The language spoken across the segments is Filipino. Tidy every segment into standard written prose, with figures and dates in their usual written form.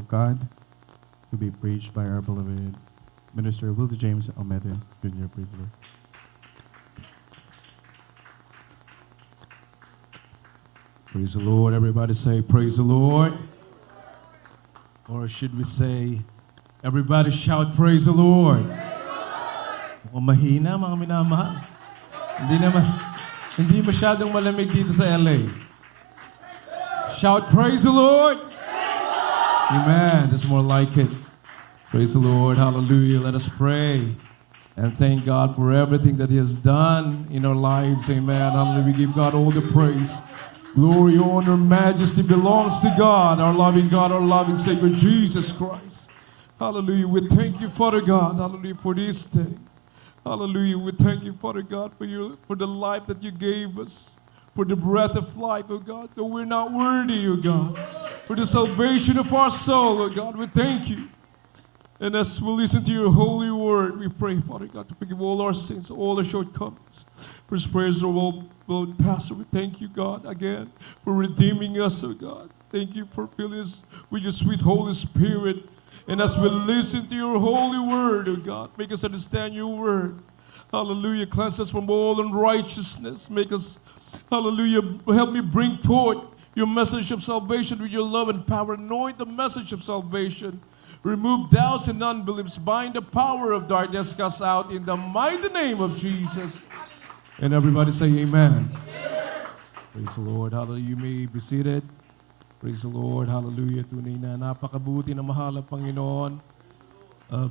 of God to be preached by our beloved Minister Willie James Almeida Jr. Praise the Lord. Praise the Lord. Everybody say, praise the Lord. Or should we say, everybody shout, praise the Lord. Mukhang mahina, mga minamahal. Hindi masyadong malamig dito sa LA. Shout, praise the Lord. Amen. That's more like it. Praise the Lord. Hallelujah. Let us pray and thank God for everything that He has done in our lives. Amen. Hallelujah. We give God all the praise. Glory, honor, majesty belongs to God, our loving Savior, Jesus Christ. Hallelujah. We thank you, Father God. Hallelujah, for this day. Hallelujah. We thank you, Father God, for the life that you gave us, for the breath of life, oh God, though we're not worthy, oh God, for the salvation of our soul, oh God. We thank you. And as we listen to your holy word, we pray, Father God, to forgive all our sins, all our shortcomings. First prayers of all, Lord Pastor, we thank you, God, again, for redeeming us, oh God. Thank you for filling us with your sweet Holy Spirit. And as we listen to your holy word, oh God, make us understand your word. Hallelujah. Cleanse us from all unrighteousness. Make us, hallelujah, help me bring forth your message of salvation with your love and power. Anoint the message of salvation. Remove doubts and unbeliefs. Bind the power of darkness. Cast out in the mighty name of Jesus. And everybody say amen. Praise the Lord. Hallelujah. You may be seated. Praise the Lord. Hallelujah. Tunay na napakabuti na mahal ang Panginoon.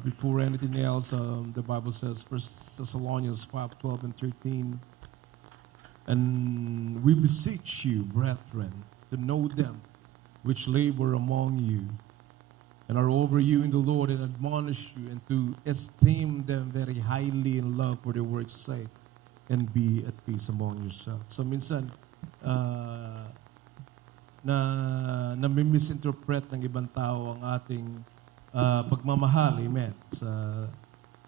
Before anything else, the Bible says, 1 Thessalonians 5:12 and 13, and we beseech you, brethren, to know them which labor among you and are over you in the Lord, and admonish you, and to esteem them very highly in love for their work's sake, and be at peace among yourselves. So minsan, nami-misinterpret ng ibang tao ang ating pagmamahal, amen.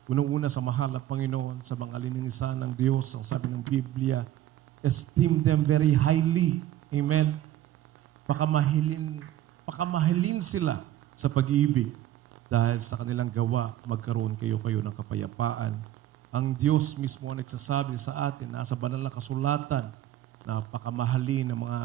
Unang-una sa mahal na Panginoon, sa mga liningisan ng Diyos, ang sabi ng Biblia, esteem them very highly, amen. Pakamahalin sila sa pag-ibig dahil sa kanilang gawa, magkaroon kayo ng kapayapaan. Ang Diyos mismo ang nagsasabi sa atin, nasa banal na kasulatan, napakamahalin ng mga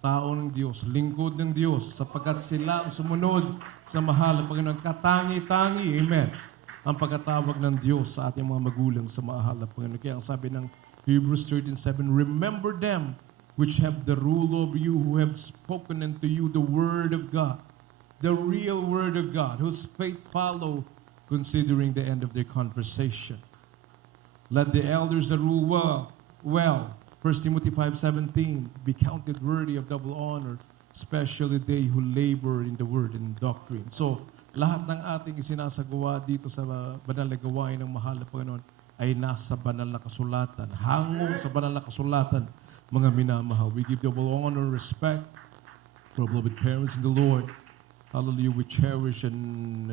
tao ng Diyos, lingkod ng Diyos, sapagkat sila ang sumunod sa mahal ng Panginoon. Katangi-tangi, amen, ang pagkatawag ng Diyos sa ating mga magulang sa mahal ng Panginoon. Kaya ang sabi ng Hebrews 13:7, remember them which have the rule over you, who have spoken unto you the word of God, the real word of God, whose faith follow, considering the end of their conversation. Let the elders that rule well, 1 Timothy 5:17, be counted worthy of double honor, especially they who labor in the word and doctrine. So, lahat ng ating isinasagawa dito sa banal na gawain ng mahal na Panginoon ay nasa banal na kasulatan. Hango sa banal na kasulatan, mga minamahal. We give double honor and respect for our beloved parents in the Lord. Hallelujah, we cherish and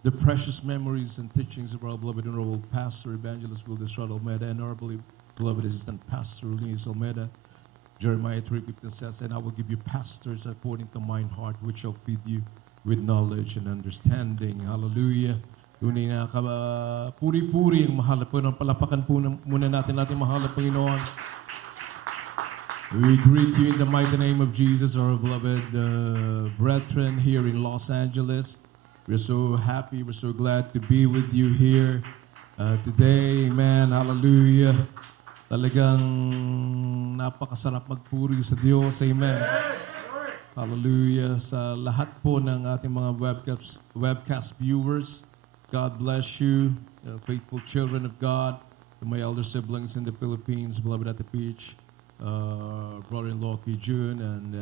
the precious memories and teachings of our beloved and honorable Pastor, Evangelist Willie Almeida, and our beloved Assistant Pastor, Luis Almeida. Jeremiah 3:15 says, and I will give you pastors according to mine heart, which shall feed you with knowledge and understanding. Hallelujah. Tunay na puri-puri ang mahal na Panginoon. Palapakan po muna natin mahal na Panginoon. We greet you in the mighty name of Jesus, our beloved brethren here in Los Angeles. We're so happy, we're so glad to be with you here today. Amen. Hallelujah. Talagang napakasarap magpuri sa Diyos. Amen. Hallelujah. Sa lahat po ng ating mga webcast viewers, God bless you, faithful children of God, to my elder siblings in the Philippines, beloved at the beach, brother-in-law Jun, and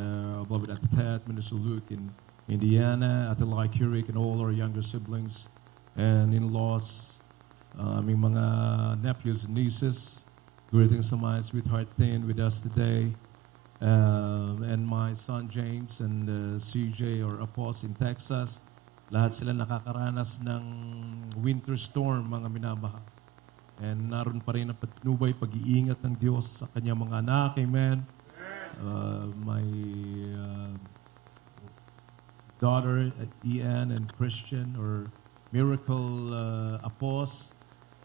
beloved at the Ted, Minister Luke in Indiana, at the Lai Curie, and all our younger siblings and in-laws, aming mga nephews and nieces. Greetings to my sweetheart Tin with us today, and my son James and CJ or Apos in Texas. Lahat sila nakakaranas ng winter storm, mga minamahal. And naroon pa rin ang patnubay, pag-iingat ng Diyos sa kanyang mga anak. Amen. My daughter, Ian and Christian, or Miracle Apos,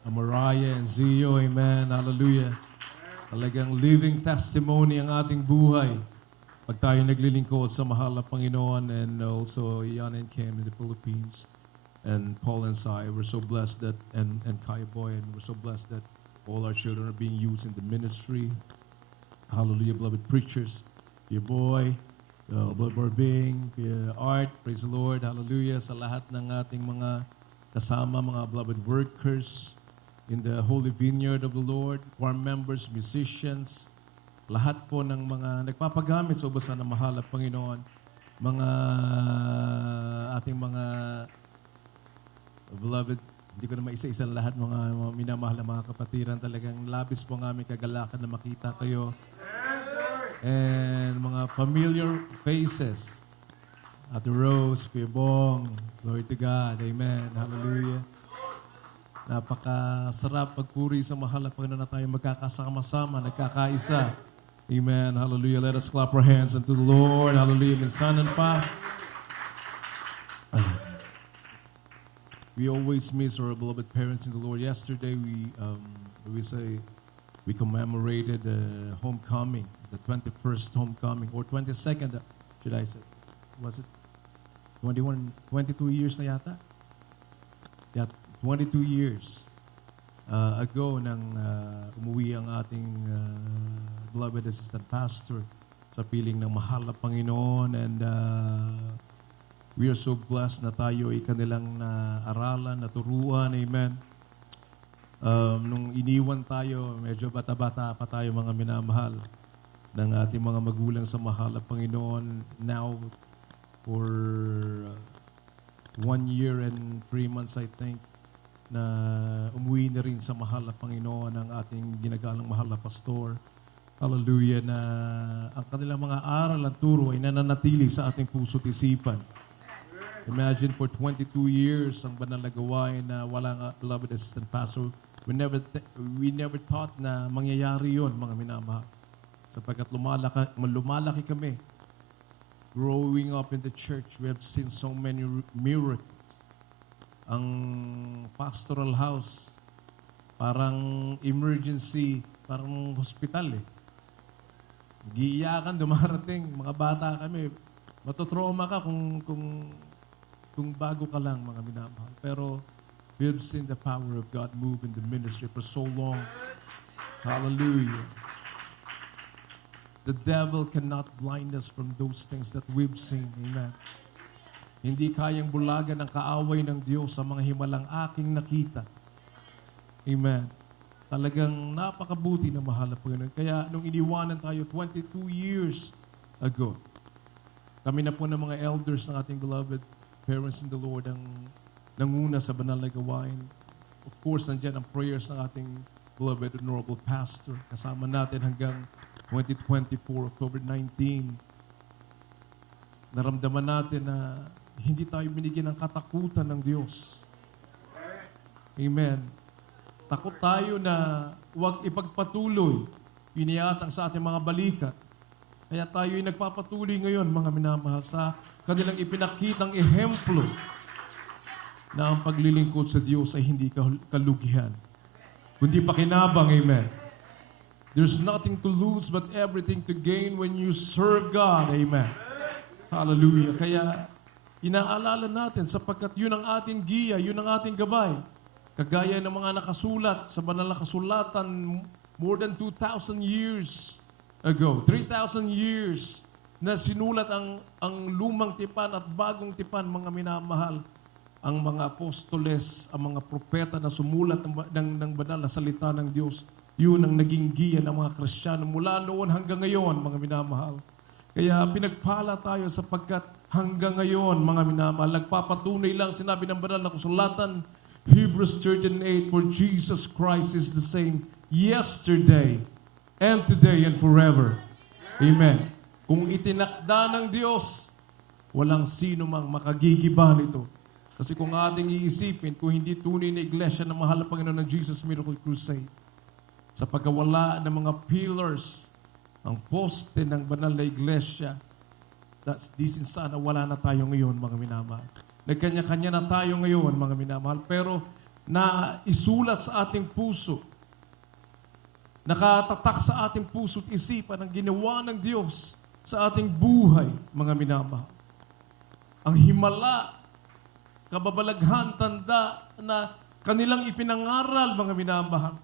Mariah and Zio, amen, hallelujah. Talagang living testimony ang ating buhay pag tayo naglilingkod sa mahal na Panginoon, and also Ian and Kim in the Philippines, and Paul and Sai. We're so blessed that, and Kaya Boy, and we're so blessed that all our children are being used in the ministry. Hallelujah, beloved preachers. Your boy, Beloved Barbing, Art, praise the Lord, hallelujah, sa lahat ng ating mga kasama, mga beloved workers in the Holy Vineyard of the Lord, choir members, musicians, lahat po ng mga nagpapagamit sa ubasan ng mahal na Panginoon, mga ating mga beloved, hindi ko na maisa-isa lahat, mga minamahal na mga kapatiran, talagang labis po ng aming kagalakan na makita kayo. And mga familiar faces. Ate Rose, Kuya Bong, glory to God, amen, hallelujah. Napakasarap pagpuri sa mahal na Panginoon na tayo magkakasama-sama, nagkakaisa. Amen, hallelujah. Let us clap our hands unto the Lord, hallelujah. Minsanan pa, we always miss our beloved parents in the Lord. Yesterday, we commemorated the homecoming, the 21st homecoming, or 22nd, should I say? Was it 21, 22 years na yata? Yeah, 22 years ago nang umuwi ang ating beloved assistant pastor sa piling ng mahal na Panginoon, and we are so blessed na tayo ay kanilang aralan, naturuan, amen. Nung iniwan tayo, medyo bata-bata pa tayo mga minamahal ng ating mga magulang sa mahal na Panginoon. Now, for 1 year and 3 months, I think, na umuwi na rin sa mahal na Panginoon ang ating ginagalang mahal na pastor. Hallelujah, na ang kanilang mga aral at turo ay nananatili sa ating puso't isipan. Imagine for 22 years ang banal na gawain na walang beloved assistant pastor. We never thought na mangyayari yon, mga minamahal. Sapagkat lumalaki kami. Growing up in the church, we have seen so many miracles. Ang pastoral house, parang emergency, parang hospital eh. Giiyakan, dumarating, mga bata kami. Matotrauma ka kung bago ka lang, mga minamahal. Pero we have seen the power of God move in the ministry for so long. Hallelujah. The devil cannot blind us from those things that we've seen. Amen. Hindi kayang bulagan ang kaaway ng Diyos sa mga himalang aking nakita. Amen. Talagang napakabuti na mahal na Panginoon. Kaya nung iniwanan tayo 22 years ago, kami na po ng mga elders ng ating beloved parents in the Lord ang nanguna sa banal na gawain. Of course, nandiyan ang prayers ng ating beloved honorable pastor. Kasama natin hanggang 2024, October 19. Naramdaman natin na hindi tayo binigyan ng katakutan ng Diyos. Amen. Takot tayo na huwag ipagpatuloy iniatang sa ating mga balikat. Kaya tayo ay nagpapatuloy ngayon, mga minamahal, sa kanilang ipinakitang ehemplo na ang paglilingkod sa Diyos ay hindi kalugihan, kundi pakinabang. Amen. There's nothing to lose but everything to gain when you serve God. Amen. Hallelujah. Kaya inaalala natin sapagkat yun ang ating giya, yun ang ating gabay. Kagaya ng mga nakasulat sa banal na kasulatan more than 2,000 years ago, 3,000 years na sinulat ang lumang tipan at bagong tipan, mga minamahal. Ang mga apostoles, ang mga propeta na sumulat ng banal na salita ng Diyos, yun ang naging giya ng mga Kristiyano mula noon hanggang ngayon, mga minamahal. Kaya pinagpala tayo sapagkat hanggang ngayon, mga minamahal, nagpapatunay lang, sinabi ng banal na kasulatan, Hebrews 13:8, for Jesus Christ is the same yesterday and today and forever. Amen. Kung itinakda ng Diyos, walang sino mang makagigiba nito. Kasi kung ating iisipin, kung hindi tunay na iglesia ng mahal na Panginoon ng Jesus Miracle Crusade, sa pagkawala ng mga pillars, ang poste ng banal na iglesia, This is sana wala na tayo ngayon, mga minamahal. Nagkanya-kanya na tayo ngayon, mga minamahal. Pero na isulat sa ating puso, nakatatak sa ating puso at isipan ang ginawa ng Diyos sa ating buhay, mga minamahal. Ang himala, kababalaghan, tanda na kanilang ipinangaral, mga minamahal.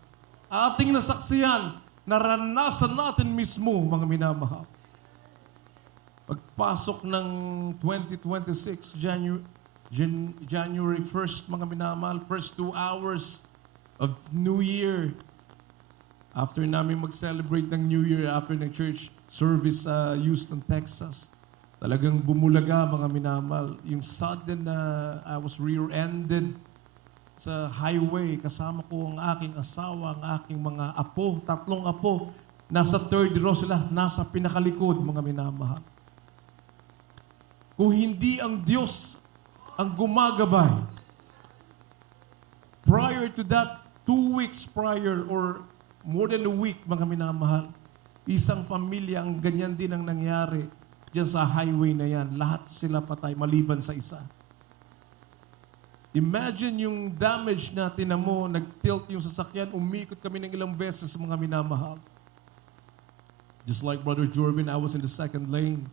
Ating nasaksiyan, naranasan natin mismo, mga minamahal. Pagpasok ng 2026, January 1st, mga minamahal, first 2 hours of New Year, after namin mag-celebrate ng New Year, after ng church service sa Houston, Texas, talagang bumulaga, mga minamahal. Yung sudden na I was rear-ended sa highway, kasama ko ang aking asawa, ang aking mga apo, 3 apo. Nasa third row sila, nasa pinakalikod, mga minamahal. Kung hindi ang Diyos ang gumagabay, prior to that, 2 weeks prior or more than a week, mga minamahal, isang pamilya ang ganyan din ang nangyari diyan sa highway na yan. Lahat sila patay, maliban sa isa. Imagine yung damage na tinamo, nag-tilt yung sasakyan, umikot kami ng ilang beses, mga minamahal. Just like Brother Jorvin, I was in the second lane.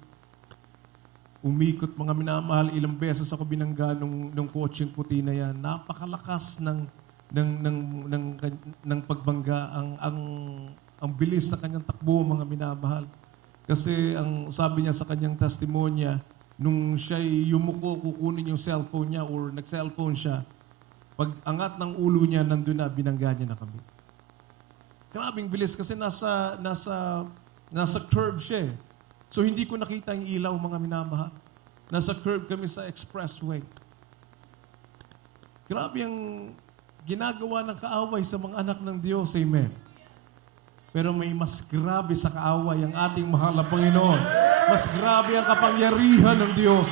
Umikot, mga minamahal, ilang beses ako binangga nung kotseng puti na yan. Napakalakas ng pagbangga, ang bilis na kanyang takbo, mga minamahal. Kasi ang sabi niya sa kanyang testimonya, nung siya'y yumuko, kukunin yung cellphone niya or nag-cellphone siya, pag angat ng ulo niya, nandun na, binangga niya na kami. Grabing bilis kasi nasa curve siya eh. So hindi ko nakita yung ilaw, mga minamahal. Nasa curve kami sa expressway. Grabe ang ginagawa ng kaaway sa mga anak ng Diyos. Amen. Pero may mas grabe sa kaaway ang ating mahal na Panginoon. Mas grabe ang kapangyarihan ng Diyos.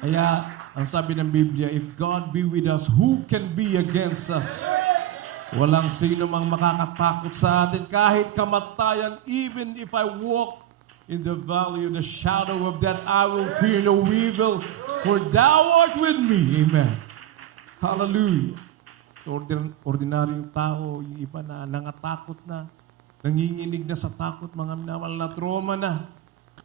Kaya, ang sabi ng Biblia, if God be with us, who can be against us? Walang sino mang makakatakot sa atin. Kahit kamatayan, even if I walk in the valley of the shadow of death, I will fear no evil, for thou art with me. Amen. Hallelujah. So, ordinaryong tao, yung iba na nangatakot na, nanginginig na sa takot, mga minamahal, na trauma na.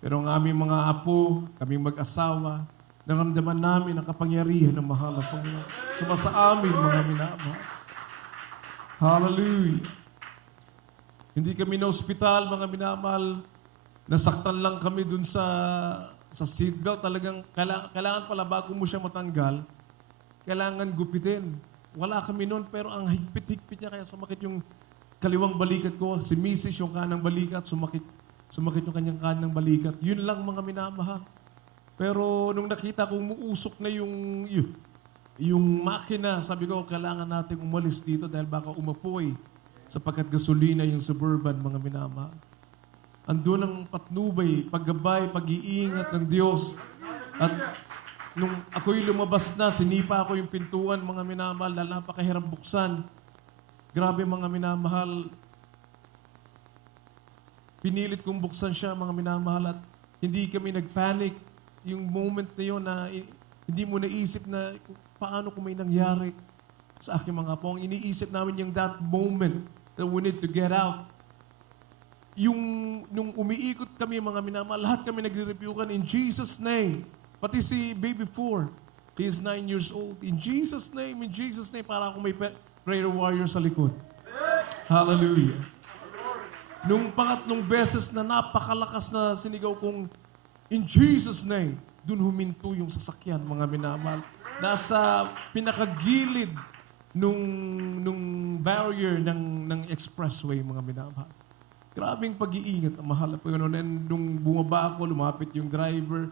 Pero ang aming mga apo, kaming mag-asawa, naramdaman namin ang kapangyarihan ng mahal na Panginoon. Sumasa amin, mga minamahal. Hallelujah. Hindi kami na ospital, mga minamahal. Nasaktan lang kami dun sa seatbelt. Talagang kailangan pala bago mo siya matanggal, kailangan gupitin. Wala kami noon, pero ang higpit-higpit niya, kaya sumakit yung kaliwang balikat ko. Si Mrs. yung kanang balikat, sumakit yung kanyang kanang balikat. Yun lang, mga minamahal. Pero nung nakita kong muusok na yung makina, sabi ko, kailangan natin umalis dito dahil baka umapoy sapagkat gasolina yung Suburban, mga minamahal. Andun ang patnubay, paggabay, pag-iingat ng Diyos. At nung ako'y lumabas na, sinipa ako yung pintuan, mga minamahal, dahil napakahirap buksan. Grabe, mga minamahal. Pinilit kong buksan siya, mga minamahal, at hindi kami nagpanic. Yung moment na yun na hindi mo naisip na paano kung may nangyari sa aking mga apo. Ang iniisip namin yung that moment that we need to get out. Nung umiikot kami, mga minamahal, lahat kami nagre-rebukan in Jesus' name. Pati si baby 4, he is 9 years old. In Jesus' name, para akong may prayer warrior sa likod. Hallelujah. Nung pangatlong beses na napakalakas na sinigaw kong, in Jesus' name, dun huminto yung sasakyan, mga minamahal. Nasa pinakagilid nung barrier ng expressway, mga minamahal. Grabing pag-iingat ang mahal na Panginoon. And nung bumaba ako, lumapit yung driver,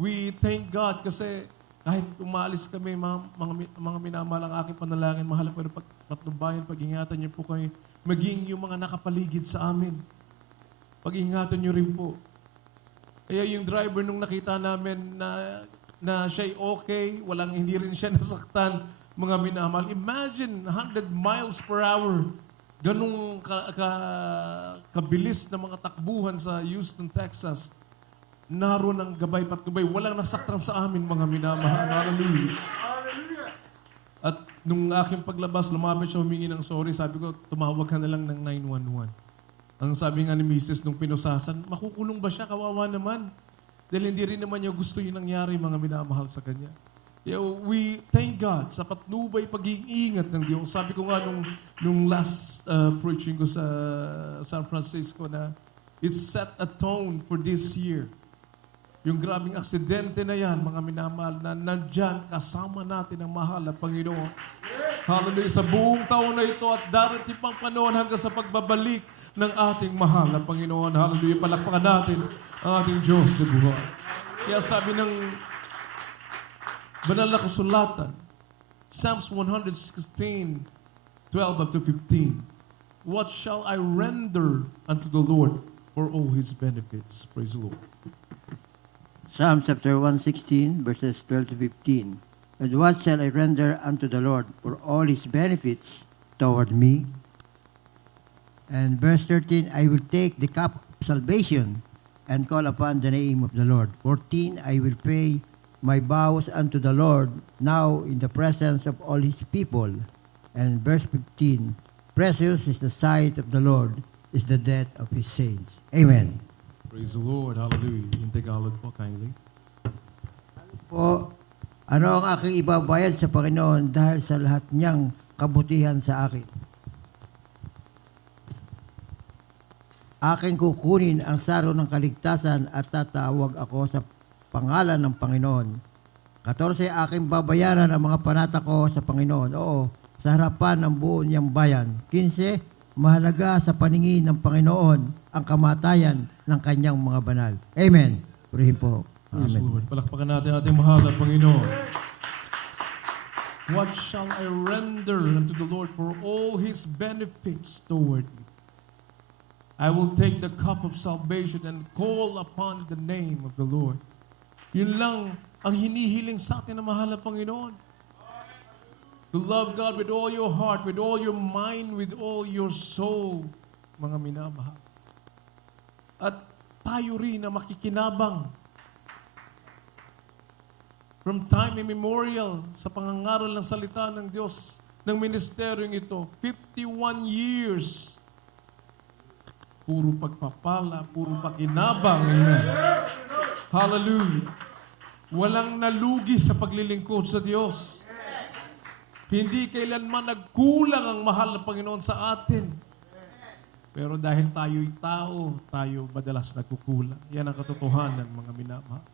we thank God kasi kahit umalis kami, mga minamahal, ang aking panalangin, mahal ko na patnubayan, pag-ingatan niyo po kayo, maging yung mga nakapaligid sa amin. Pag-ingatan niyo rin po. Kaya yung driver nung nakita namin na siya'y okay, hindi rin siya nasaktan, mga minamahal. Imagine, 100 miles per hour, ganung kabilis na mga takbuhan sa Houston, Texas. naroon ang gabay patnubay. Walang nasaktan sa amin, mga minamahal. Hallelujah. At nung aking paglabas, lumapit siya, humingi ng sorry. Sabi ko, tumawag ka na lang ng 911. Ang sabi nga ni Mrs. nung pinusasan, makukulong ba siya? Kawawa naman. Dahil hindi rin naman niya gusto yung nangyari, mga minamahal sa kanya. Yeah, we thank God sa patnubay, pag-iingat ng Diyos. Sabi ko nga nung last preaching ko sa San Francisco na it set a tone for this year. Yung grabing aksidente na yan, mga minamahal, na nandyan kasama natin ang mahal na Panginoon. Hallelujah. Sa buong taon na ito at darating pang panahon hanggang sa pagbabalik ng ating mahal na Panginoon. Hallelujah. Palakpakan natin ang ating Diyos na buhay. Kaya sabi ng banal na kasulatan, Psalms 116, 12 up to 15, what shall I render unto the Lord for all His benefits? Praise the Lord. Psalm chapter 116, verses 12 to 15. And what shall I render unto the Lord for all His benefits toward me? And verse 13, I will take the cup of salvation and call upon the name of the Lord. 14, I will pay my vows unto the Lord now in the presence of all His people. And verse 15, precious is the sight of the Lord, is the death of His saints. Amen. Praise the Lord. Hallelujah. In Tagalog po, kindly. Po, ano ang aking ibabayad sa Panginoon dahil sa lahat niyang kabutihan sa akin? Aking kukunin ang saro ng kaligtasan at tatawag ako sa pangalan ng Panginoon. 14, aking babayaran ang mga panata ko sa Panginoon. Oo, sa harapan ng buo niyang bayan. 15, mahalaga sa paningin ng Panginoon ang kamatayan ng kanyang mga banal. Amen. Purihin po. Praise the Amen. Lord. Palakpakan natin ating mahal na Panginoon. What shall I render unto the Lord for all His benefits toward me? I will take the cup of salvation and call upon the name of the Lord. Yun lang ang hinihiling sa atin na mahal na Panginoon. To love God with all your heart, with all your mind, with all your soul, mga minamahal. At tayo rin na makikinabang from time immemorial sa pangangaral ng salita ng Diyos ng ministeryong ito. 51 years. Puro pagpapala, puro pakinabang. Amen. Hallelujah. Walang nalugi sa paglilingkod sa Diyos. Hindi kailanman nagkulang ang mahal na Panginoon sa atin. Pero dahil tayo'y tao, tayo madalas nagkukulang. Yan ang katotohanan, mga minamahal.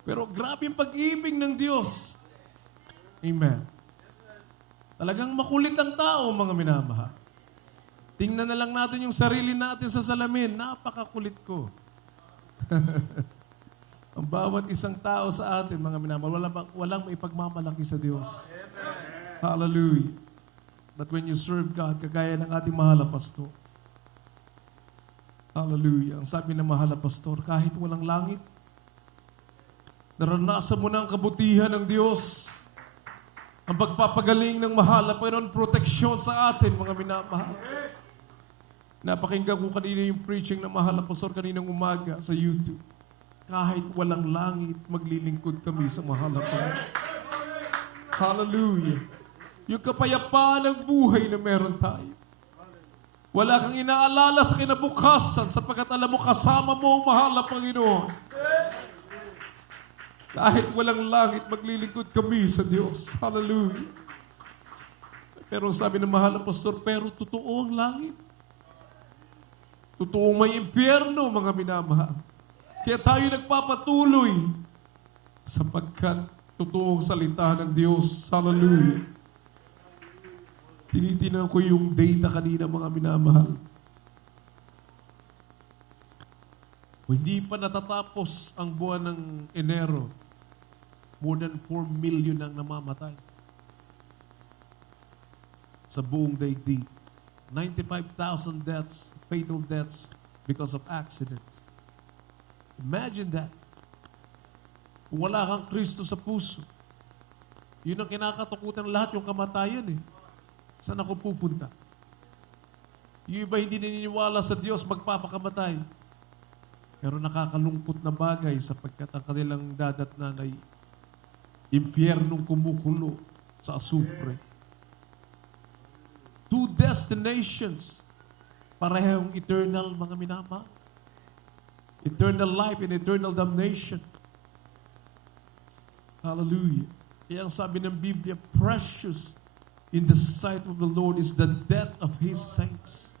Pero grabe yung pag-ibig ng Diyos. Amen. Talagang makulit ang tao, mga minamahal. Tingnan na lang natin yung sarili natin sa salamin. Napakakulit ko. Ang bawat isang tao sa atin, mga minamahal, walang maipagmamalaki sa Diyos. Hallelujah. But when you serve God, kagaya ng ating mahal na pastor, hallelujah. Ang sabi ng mahal na pastor, kahit walang langit, naranasan mo na ang kabutihan ng Diyos. Ang pagpapagaling ng mahal na Panginoon, proteksyon sa atin, mga minamahal. Napakinggan ko kanina yung preaching ng mahal na pastor kaninang umaga sa YouTube. Kahit walang langit, maglilingkod kami sa mahal na Panginoon. Hallelujah. Yung kapayapaan ng buhay na meron tayo. Wala kang inaalala sa kinabukasan sapagkat alam mo kasama mo ang mahal na Panginoon. Kahit walang langit, maglilingkod kami sa Diyos. Hallelujah. Pero sabi ng mahal na pastor, pero totoo ang langit. Totoong may impyerno, mga minamahal. Kaya tayo nagpapatuloy sapagkat totoong salita ng Diyos. Hallelujah. Tinitinan ko yung data kanina, mga minamahal. Kung hindi pa natatapos ang buwan ng Enero, more than 4 million ang namamatay sa buong daigdig. 95,000 deaths, fatal deaths because of accidents. Imagine that. Kung wala kang Kristo sa puso, yun ang kinakatakutan lahat, yung kamatayan eh. Saan ako pupunta? Yung iba hindi naniniwala sa Diyos, magpapakamatay. Pero nakakalungkot na bagay sapagkat ang kanilang dadatnan ay impyernong kumukulo sa asupre. Two destinations, parehong eternal, mga minamahal. Eternal life and eternal damnation. Hallelujah. Kaya ang sabi ng Biblia, precious in the sight of the Lord is the death of His saints.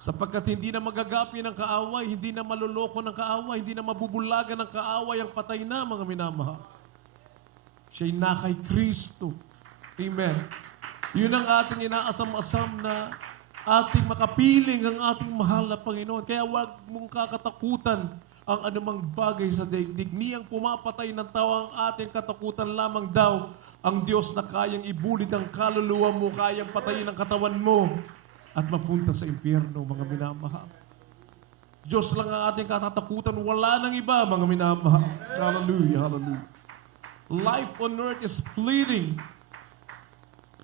Sapagkat hindi na magagapi ng kaaway, hindi na maluloko ng kaaway, hindi na mabubulagan ng kaaway ang patay na, mga minamahal. Siya'y na kay Kristo. Amen. Yun ang ating inaasam-asam na ating makapiling ang ating mahal na Panginoon. Kaya huwag mong kakatakutan ang anumang bagay sa daigdig. Niyang pumapatay ng tao, ang ating katakutan lamang daw ang Diyos na kayang ibulit ang kaluluwa mo, kayang patayin ang katawan mo at mapunta sa impyerno, mga minamahal. Diyos lang ang ating katatakutan, wala nang iba, mga minamahal. Hallelujah, hallelujah. Life on earth is fleeting.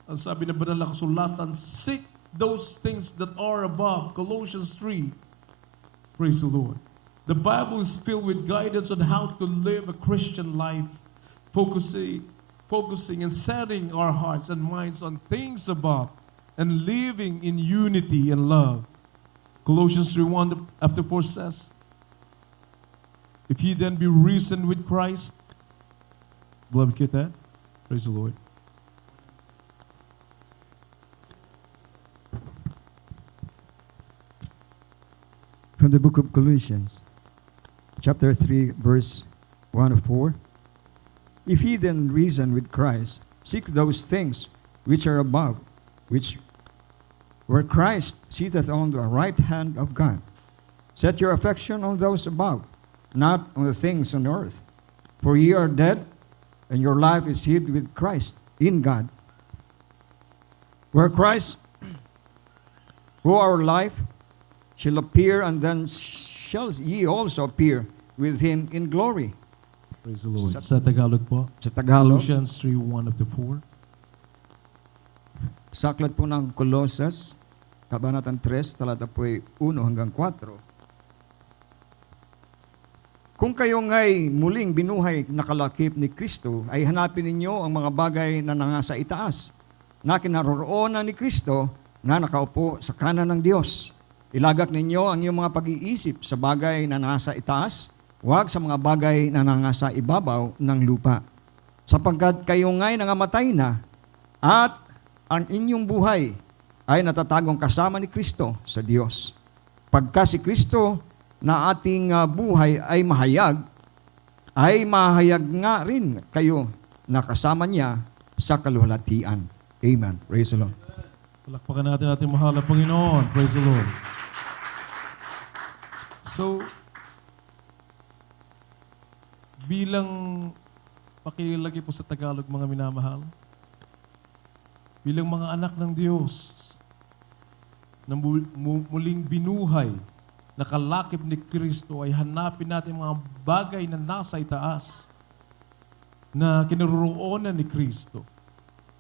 Ang sabi ng banal na kasulatan, seek those things that are above. Colossians 3. Praise the Lord. The Bible is filled with guidance on how to live a Christian life, focusing and setting our hearts and minds on things above and living in unity and love. Colossians 3:1 after 4 says, if ye then be risen with Christ, beloved, get that? Praise the Lord. From the book of Colossians, chapter 3, verse 1 to 4. If ye then reason with Christ, seek those things which are above, which where Christ sitteth on the right hand of God. Set your affection on those above, not on the things on earth. For ye are dead, and your life is hid with Christ in God. Where Christ, who our life, shall appear, and then shall ye also appear with Him in glory. Praise the Lord. Sa- Sa Tagalog po. Sa Tagalog, Colossians 3:1 up to 4. sa aklat po ng Colossus, Kabanatang 3, talata po 1 hanggang 4. Kung kayo nga'y muling binuhay nakalakip ni Kristo, ay hanapin ninyo ang mga bagay na nangasa itaas, na kinaroroonan ni Kristo na nakaupo sa kanan ng Diyos. Ilagak ninyo ang iyong mga pag-iisip sa bagay na nasa itaas, huwag sa mga bagay na nangasa ibabaw ng lupa. Sapagkat kayo nga'y nangamatay na, at ang inyong buhay ay natatagong kasama ni Kristo sa Diyos. Pagka si Kristo na ating buhay ay mahayag nga rin kayo na kasama niya sa kaluwalhatian. Amen. Praise the Lord. Palakpakan natin ating mahal na Panginoon. Praise the Lord. So, bilang pakilagay po sa Tagalog, mga minamahal, bilang mga anak ng Diyos na muling binuhay, nakalakip ni Kristo, ay hanapin natin mga bagay na nasa itaas na kinaroroonan ni Kristo,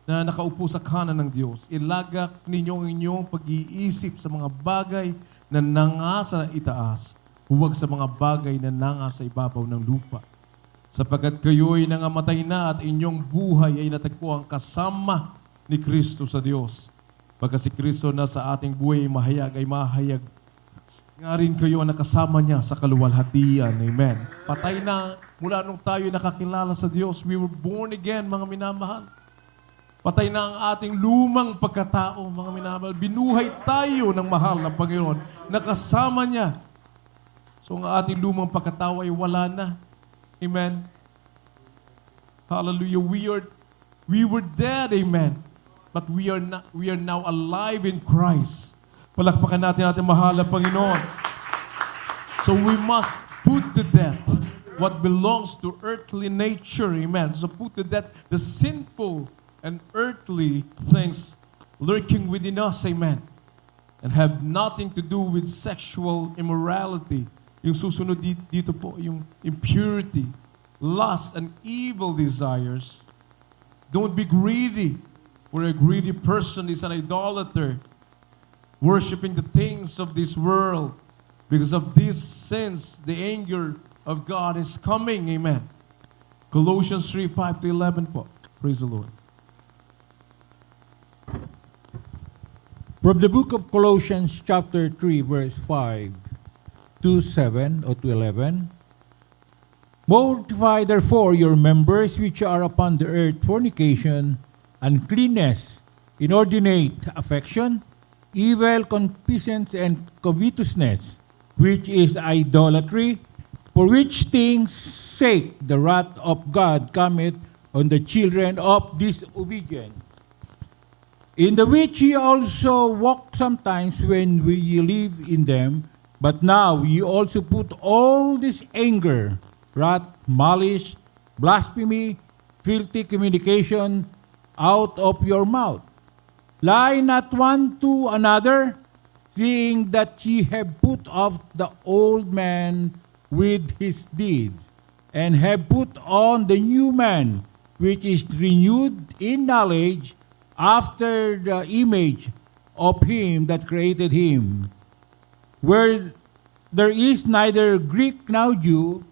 na nakaupo sa kanan ng Diyos. Ilagak ninyo ang inyong pag-iisip sa mga bagay na nangasa itaas, huwag sa mga bagay na nangasa ibabaw ng lupa. Sapagkat kayo'y nangamatay na at inyong buhay ay natagpuan kasama ni Kristo sa Diyos. Pagka si Kristo na sa ating buhay ay mahayag nga rin kayo ang nakasama niya sa kaluwalhatian. Amen. Patay na mula nung tayo nakakilala sa Diyos. We were born again, mga minamahal. Patay na ang ating lumang pagkatao, mga minamahal. Binuhay tayo ng mahal na Panginoon. Nakasama niya. So ang ating lumang pagkatao ay wala na. Amen. Hallelujah. We were dead, amen. But we are now alive in Christ. Palakpakan natin ating mahal na Panginoon. So we must put to death what belongs to earthly nature, amen. So put to death the sinful and earthly things lurking within us, amen. And have nothing to do with sexual immorality. Yung susunod dito po, yung impurity, lust, and evil desires. Don't be greedy, for a greedy person is an idolater, worshiping the things of this world. Because of these sins, the anger of God is coming. Amen. Colossians 3, 5 to 11 po. Praise the Lord. From the book of Colossians chapter 3 verse 5 to 7 or to 11. Mortify therefore your members which are upon the earth, fornication, uncleanness, inordinate affection, evil concupiscence, and covetousness, which is idolatry, for which things sake the wrath of God cometh on the children of disobedience. In the which ye also walked sometimes when ye live in them, but now ye also put all this anger, wrath, malice, blasphemy, filthy communication out of your mouth. Lie not one to another, seeing that ye have put off the old man with his deeds, and have put on the new man, which is renewed in knowledge after the image of him that created him, where there is neither Greek nor Jew,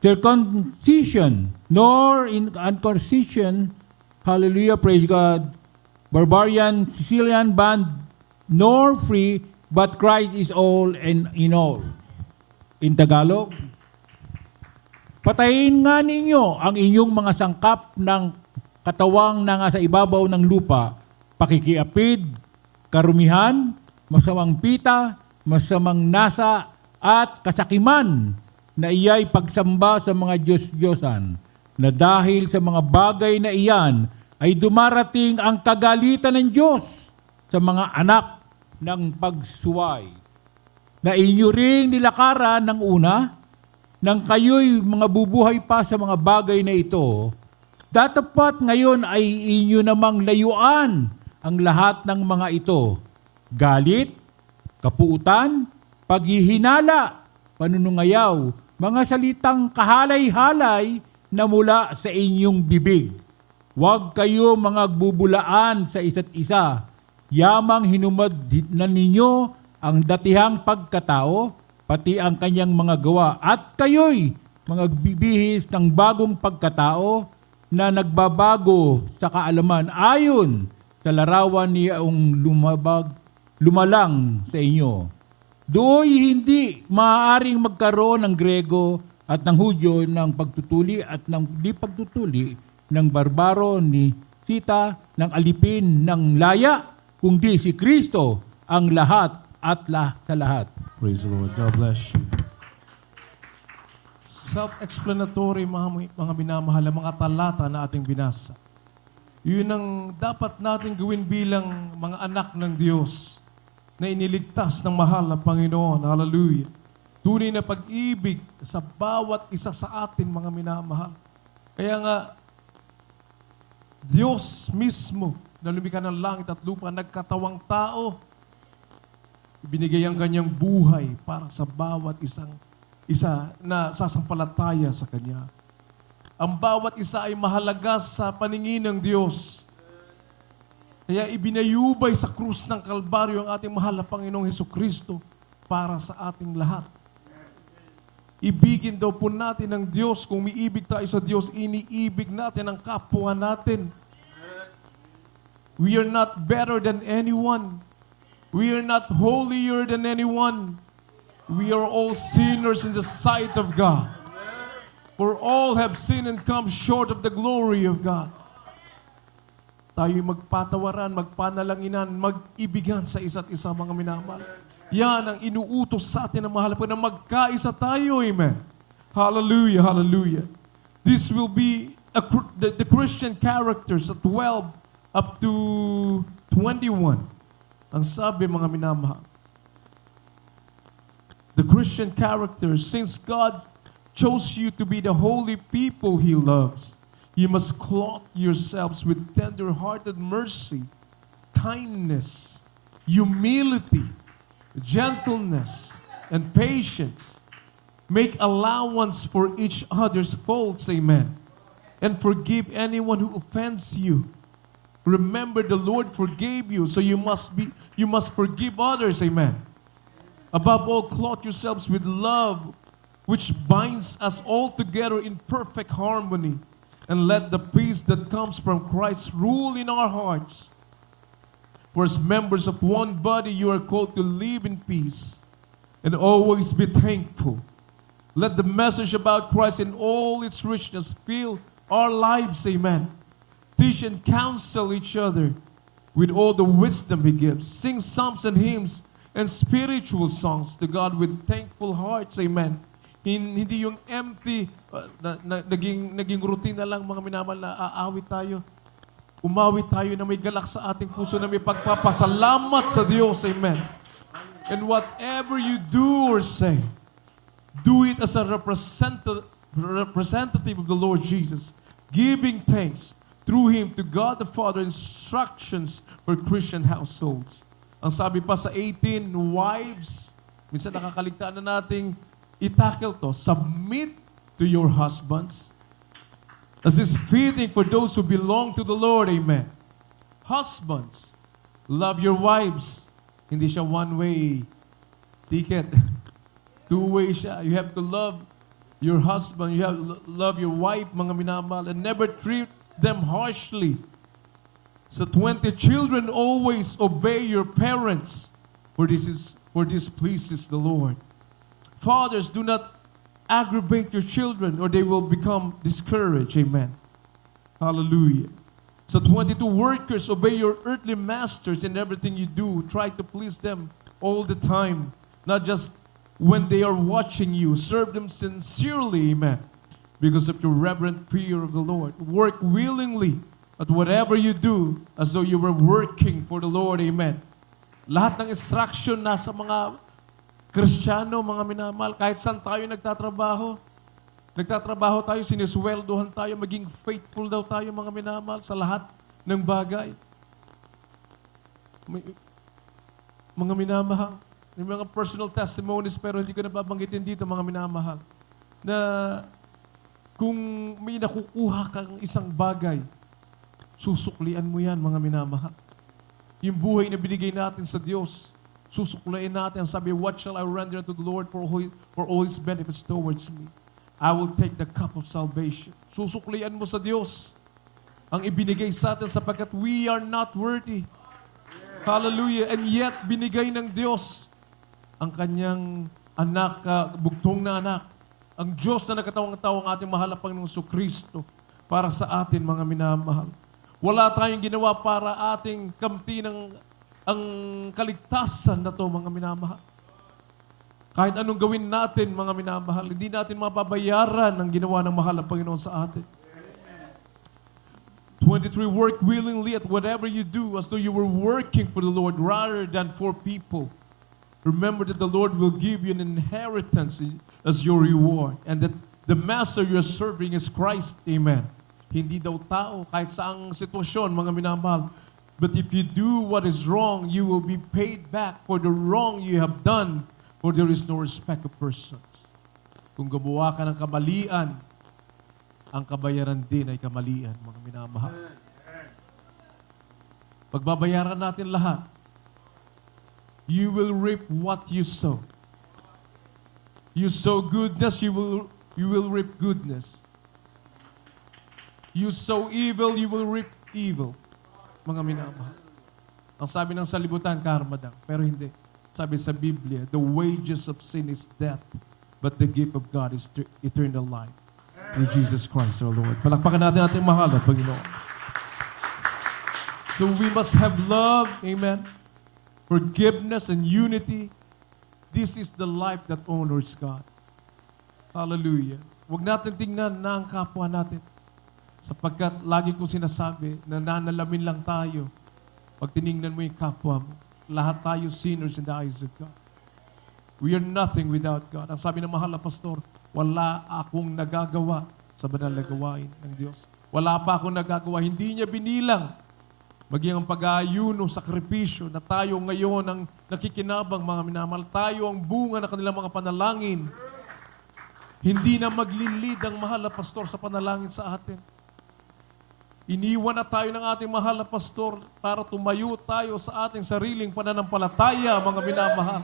circumcision, nor in uncircumcision, hallelujah, praise God, barbarian, Sicilian, bond, nor free, but Christ is all and in all. In Tagalog, patayin nga ninyo ang inyong mga sangkap ng katawang na nga sa ibabaw ng lupa, pakikiapid, karumihan, masamang pita, masamang nasa, at kasakiman na iyay pagsamba sa mga Diyos-Diyosan, na dahil sa mga bagay na iyan ay dumarating ang kagalitan ng Diyos sa mga anak ng pagsuway, na inyo ring nilakaran ng una, nang kayo'y mga bubuhay pa sa mga bagay na ito, datapat ngayon ay inyo namang layuan ang lahat ng mga ito: galit, kapuutan, paghihinala, panunungayaw, mga salitang kahalay-halay na mula sa inyong bibig. Huwag kayo mga bubulaan sa isa't isa, yamang hinumad na ninyo ang datihang pagkatao, pati ang kanyang mga gawa, at kayo'y mga bibihis ng bagong pagkatao na nagbabago sa kaalaman ayon sa larawan niyang lumalang sa inyo. Do'y hindi maaaring magkaroon ng Grego at ng Hudyo, ng pagtutuli at ng di pagtutuli, ng barbaro, ni Sita, ng alipin, ng laya, kundi si Kristo ang lahat at sa lahat. Praise the Lord. God bless you. Self-explanatory, mga minamahal, ang mga talata na ating binasa. Yun ang dapat natin gawin bilang mga anak ng Diyos na iniligtas ng mahal na Panginoon. Hallelujah. Tunay na pag-ibig sa bawat isa sa atin, mga minamahal. Kaya nga, Diyos mismo na lumikha ng langit at lupa, nagkatawang tao, ibinigay ang kanyang buhay para sa bawat isa na sasampalataya sa Kanya. Ang bawat isa ay mahalaga sa paningin ng Diyos. Kaya ibinayubay sa krus ng Kalbaryo ang ating mahal na Panginoong Hesukristo para sa ating lahat. Ibigin daw po natin ang Diyos. Kung umiibig tayo sa Diyos, iniibig natin ang kapwa natin. We are not better than anyone. We are not holier than anyone. We are all sinners in the sight of God. For all have sinned and come short of the glory of God. Tayo'y magpatawaran, magpanalanginan, mag-ibigan sa isa't isa, mga minamahal. Yan ang inuutos sa atin ng mahal na magkaisa tayo. Amen. Hallelujah, hallelujah. This will be the Christian characters at 12 up to 21. Ang sabi, mga minamahal, the Christian character, since God chose you to be the holy people He loves, you must clothe yourselves with tender-hearted mercy, kindness, humility, gentleness, and patience. Make allowance for each other's faults, amen, and forgive anyone who offends you. Remember, the Lord forgave you, so you must forgive others, amen. Above all, clothe yourselves with love, which binds us all together in perfect harmony. And let the peace that comes from Christ rule in our hearts. For as members of one body, you are called to live in peace and always be thankful. Let the message about Christ in all its richness fill our lives, amen. Teach and counsel each other with all the wisdom He gives. Sing psalms and hymns and spiritual songs to God with thankful hearts, amen. Hindi yung empty, naging routine na lang mga minamahal na aawit tayo. Umawit tayo na may galak sa ating puso na may pagpapasalamat sa Diyos, amen. And whatever you do or say, do it as a representative of the Lord Jesus, giving thanks through Him to God the Father, instructions for Christian households. Ang sabi pa sa 18, wives, minsan nakakaligtaan na nating itackle to, submit to your husbands, as is fitting for those who belong to the Lord, amen. Husbands, love your wives. Hindi siya one-way ticket. Two-way siya. You have to love your husband. You have to love your wife, mga minamahal, and never treat them harshly. So 20 children, always obey your parents, for this pleases the Lord. Fathers, do not aggravate your children, or they will become discouraged. Amen. Hallelujah. So 22 workers, obey your earthly masters in everything you do. Try to please them all the time, not just when they are watching you. Serve them sincerely, amen, because of your reverent fear of the Lord. Work willingly at whatever you do as though you were working for the Lord, amen. Lahat ng instruction nasa mga Kristiyano, mga minamahal, kahit saan tayo nagtatrabaho tayo, sinisweldohan tayo, maging faithful daw tayo, mga minamahal, sa lahat ng bagay. Mga minamahal, may mga personal testimonies, pero hindi ko nababanggitin dito, mga minamahal, na kung may nakukuha kang isang bagay, susuklian mo yan, mga minamahal. Yung buhay na binigay natin sa Diyos, susuklain natin. Sabi, what shall I render unto the Lord for all His benefits towards me? I will take the cup of salvation. Susuklian mo sa Diyos ang ibinigay sa atin sapagkat we are not worthy. Hallelujah. And yet, binigay ng Diyos ang kanyang anak, bugtong na anak. Ang Diyos na nagkatawang-tao ang ating mahal na Panginoong Kristo para sa atin, mga minamahal. Wala tayong ginawa para ating kamti ng ang kaligtasan na to, mga minamahal. Kahit anong gawin natin, mga minamahal, hindi natin mababayaran ang ginawa ng mahal na Panginoon sa atin. 23, work willingly at whatever you do as though you were working for the Lord rather than for people. Remember that the Lord will give you an inheritance as your reward, and that the master you're serving is Christ. Amen. Hindi daw tao, kahit saang sitwasyon, mga minamahal. But if you do what is wrong, you will be paid back for the wrong you have done, for there is no respect of persons. Kung gumawa ka ng kamalian, ang kabayaran din ay kamalian, mga minamahal. Pagbabayaran natin lahat, you will reap what you sow. You sow goodness, you will reap goodness. You sow evil, you will reap evil. Mga minamahal. Ang sabi ng salibutan, karma daw. Pero hindi. Sabi sa Biblia, the wages of sin is death, but the gift of God is eternal life through Jesus Christ our Lord. Palakpakan natin ating mahal at Panginoon. So we must have love, amen, forgiveness and unity. This is the life that honors God. Hallelujah. Huwag natin tingnan na ang kapwa natin. Sapagkat lagi kong sinasabi, nananalamin lang tayo pag tiningnan mo yung kapwa mo. Lahat tayo sinners in the eyes of God. We are nothing without God. Ang sabi ng mahal na pastor, wala akong nagagawa sa banal na gawain ng Diyos. Wala pa akong nagagawa. Hindi niya binilang maging ang pag-aayuno, sakripisyo na tayo ngayon ang nakikinabang, mga minamahal. Tayo ang bunga ng kanilang mga panalangin. Hindi na maglilid ang mahal na pastor sa panalangin sa atin. Iniwan na tayo ng ating mahal na pastor para tumayo tayo sa ating sariling pananampalataya, mga minamahal.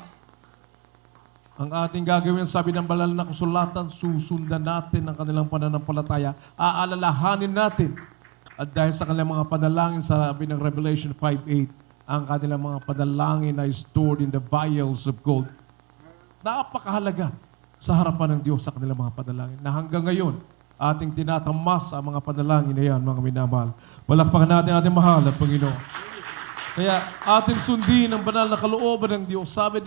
Ang ating gagawin, sabi ng banal na kasulatan, susundan natin ang kanilang pananampalataya. Aalalahanin natin. At dahil sa kanilang mga panalangin, sabi ng Revelation 5:8, ang kanilang mga panalangin ay stored in the vials of gold. Napakahalaga sa harapan ng Diyos sa kanilang mga panalangin na hanggang ngayon, ating tinatamas ang mga panalangin na yan, mga minamahal. Palakpakan natin ating mahal na Panginoon. Kaya ating sundin ang banal na kalooban ng Diyos. Sabi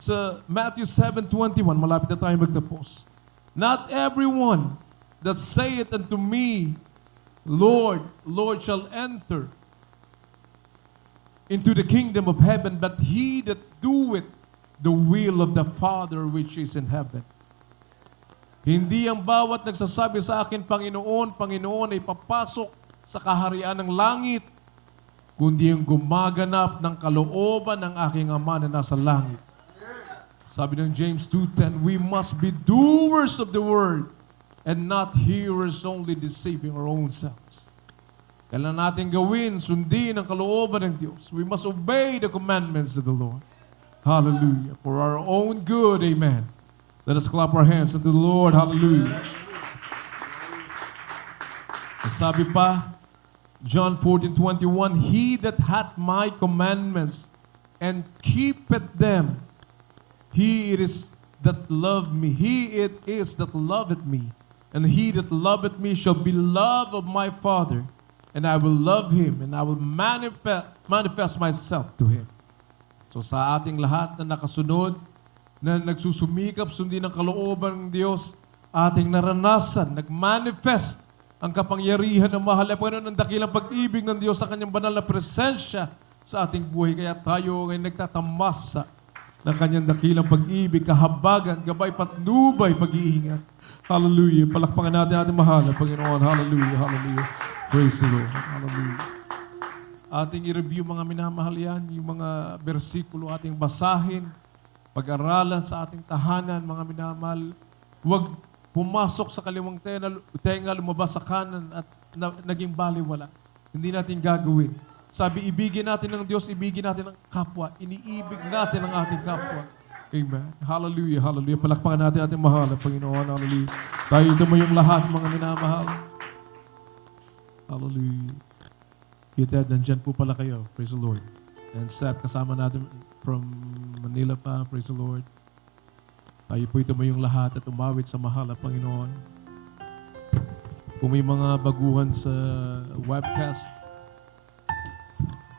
sa Matthew 7:21, malapit na tayo magtapos. Not everyone that saith unto me, Lord, Lord, shall enter into the kingdom of heaven, but he that doeth the will of the Father which is in heaven. Hindi ang bawat nagsasabi sa akin, Panginoon, Panginoon, ay papasok sa kaharian ng langit, kundi yung gumaganap ng kalooban ng aking Ama na nasa langit. Sabi ng James 2:10, we must be doers of the word and not hearers only, deceiving our own selves. Kailangan natin gawin, sundin ang kalooban ng Diyos. We must obey the commandments of the Lord. Hallelujah. For our own good, amen. Let us clap our hands unto the Lord. Hallelujah. At sabi pa, John 14:21, he that hath my commandments and keepeth them, he it is that loved me. He it is that loveth me. And he that loveth me shall be loved of my Father. And I will love him, and I will manifest myself to him. So sa ating lahat na nakasunod, na nagsusumikap, sundin ang kalooban ng Diyos, ating naranasan, nagmanifest ang kapangyarihan ng mahal na Panginoon, ng dakilang pag-ibig ng Diyos sa kanyang banal na presensya sa ating buhay. Kaya tayo ngayon nagtatamasa ng kanyang dakilang pag-ibig, kahabagan, gabay, patnubay, pag-iingat. Hallelujah. Palakpakan natin ating mahal na Panginoon. Hallelujah. Hallelujah. Praise the Lord. Hallelujah. Ating i-review mga minamahal yan, yung mga bersikulo ating basahin, pag-aralan sa ating tahanan, mga minamahal. Huwag pumasok sa kaliwang tenga, lumabas sa kanan at naging baliwala. Hindi natin gagawin. Sabi, ibigin natin ng Diyos, ibigin natin ng kapwa. Iniibig natin ang ating kapwa. Amen. Hallelujah, hallelujah. Palakpakan natin ating mahal na Panginoon. Hallelujah. Tayo tumayong lahat, mga minamahal. Hallelujah. Kita, nandyan po pala kayo. Praise the Lord. And Seth, kasama natin from Manila pa. Praise the Lord. Tayo po tumayong lahat at umawit sa mahal na Panginoon. Kung may mga baguhan sa webcast,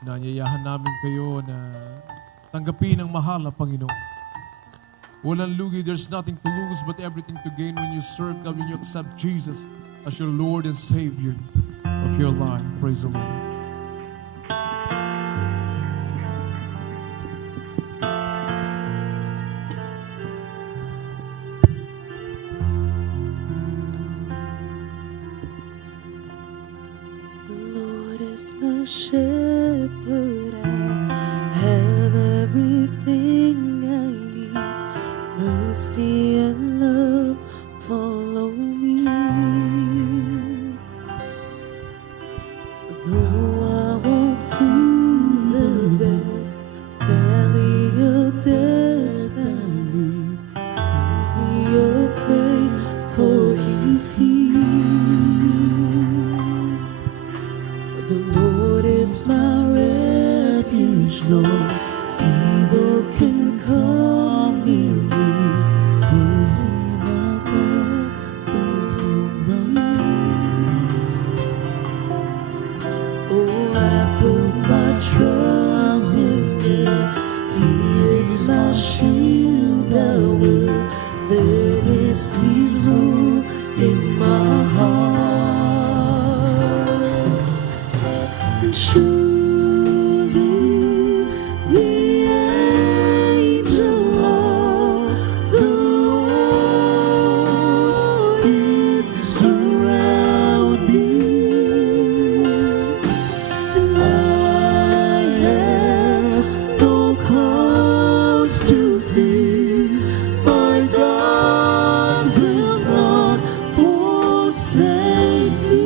nanyayahan namin kayo na tanggapin ang mahal na Panginoon. Walang lugi, there's nothing to lose but everything to gain when you serve God, when you accept Jesus as your Lord and Savior of your life. Praise the Lord. The Lord is my shepherd, I have everything I need. Mercy and love follow me. Though I walk through the valley of death, don't be afraid, for He's here. The Lord is my refuge, no evil can come near me. Who's in my God, who's in my Oh, I put my trust in Him. He is my shield, I will let His peace rule in my heart. Surely the angel of the Lord is around me, and I have no cause to fear. My God will not forsake me.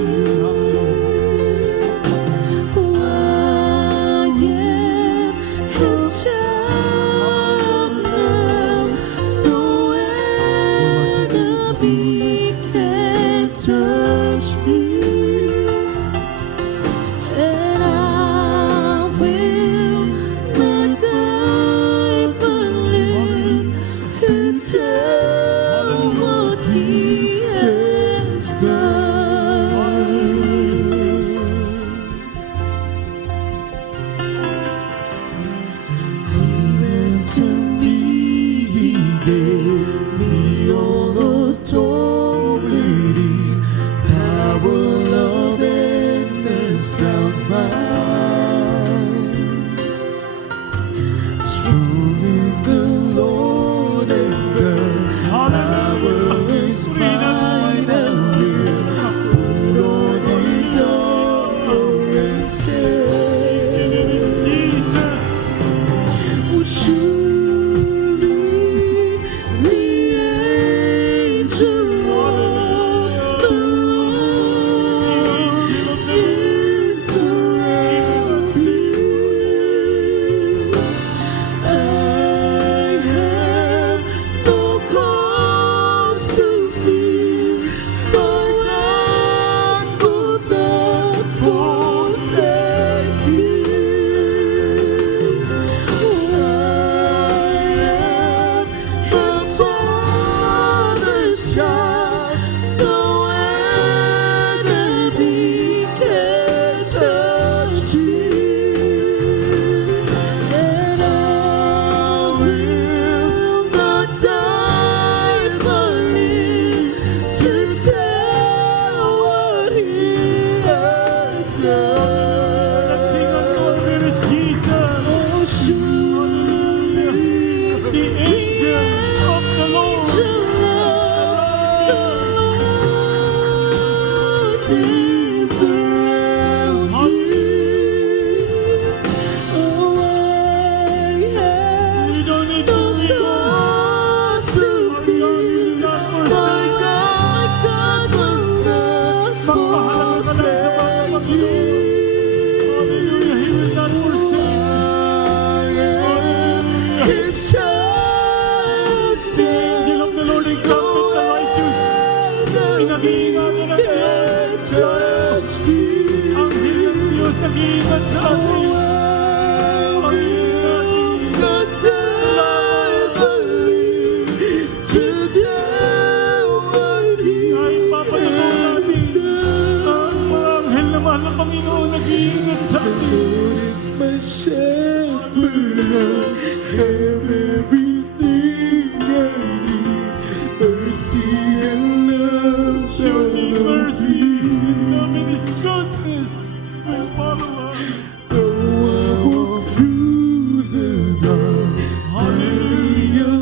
ka lang sa mga Panginoon. Hallelujah, He will not forsake you. His child. The angel of the Lord encampeth the righteous. Pinag-iingat ng Diyos. Ang hilang Diyos nag-iingat sa atin. Ang hilang kahit papatutunan natin, ang mga anghel na mahal ng Panginoon nag-iingat sa atin. My shepherd, I have everything I need. Mercy and love Show me shall mercy and love and His goodness will follow us. Though I walk through the dark, Hallelujah.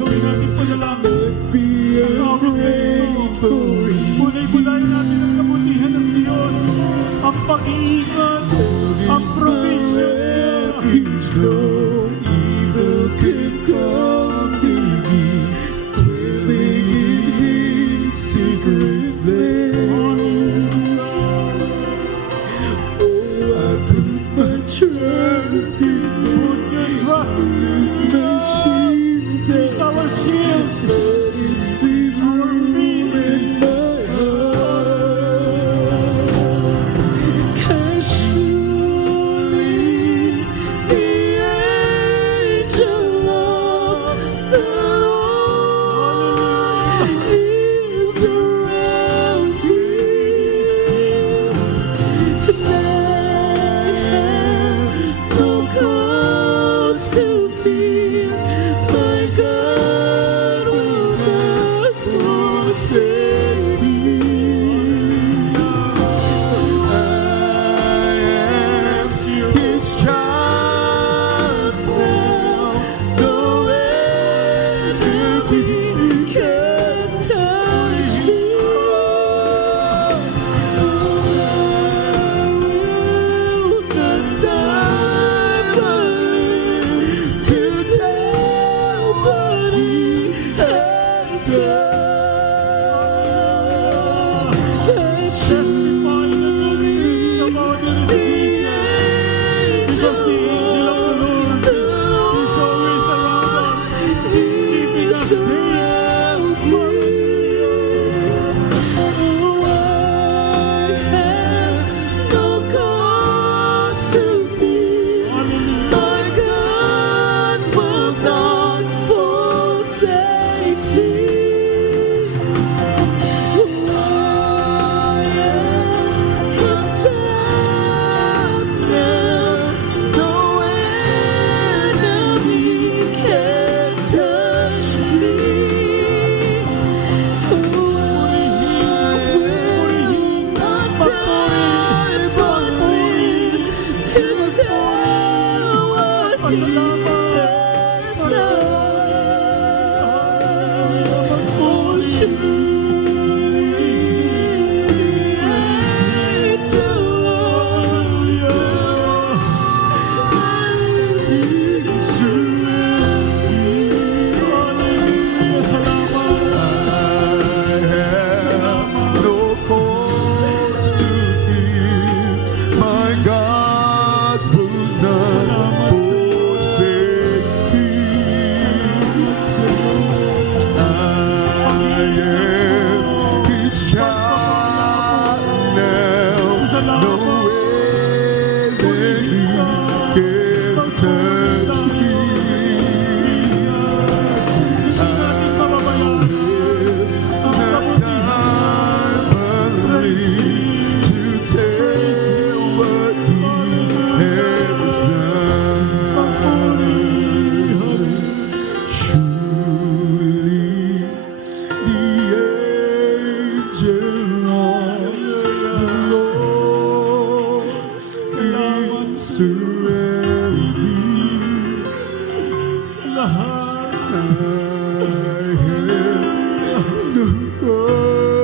Gawin natin po sa langit. be afraid for Bulay-bulayin natin ang kabutihan ng Diyos, ang pag-iingat, ang provision niya. refuge. No evil can conquer me. Dwelling in His secret place. Oh, I put my trust in Put your trust in my shield. He is our shield. Let His peace rule in my heart. 'Cause surely the angel of the Lord is around me. And I have no cause to fear. My God will not forsake me. I am His child now. No enemy can touch me. I will not die, but live to tell what He has done. Testify the goodness of our dear Jesus. Because the angel of the Lord is always around us, keeping us safe.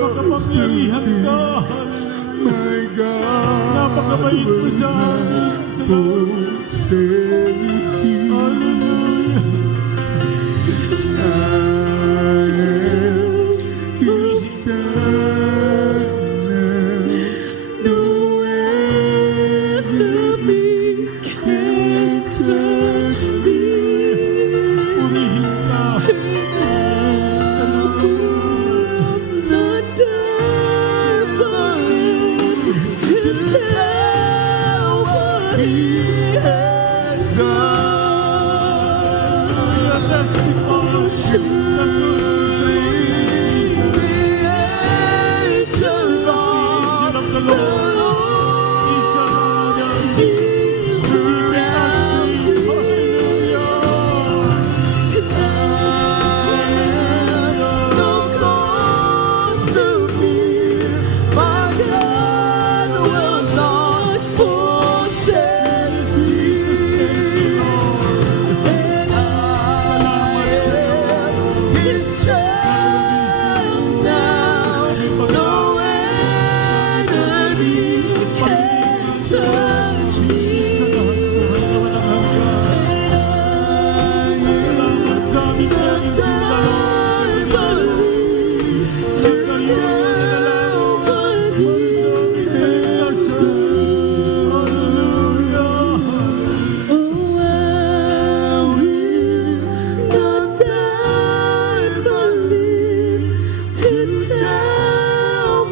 Makapangyarihan ka. Napakabait mo sa amin. Salamat. Hallelujah. Tell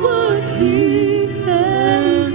what he has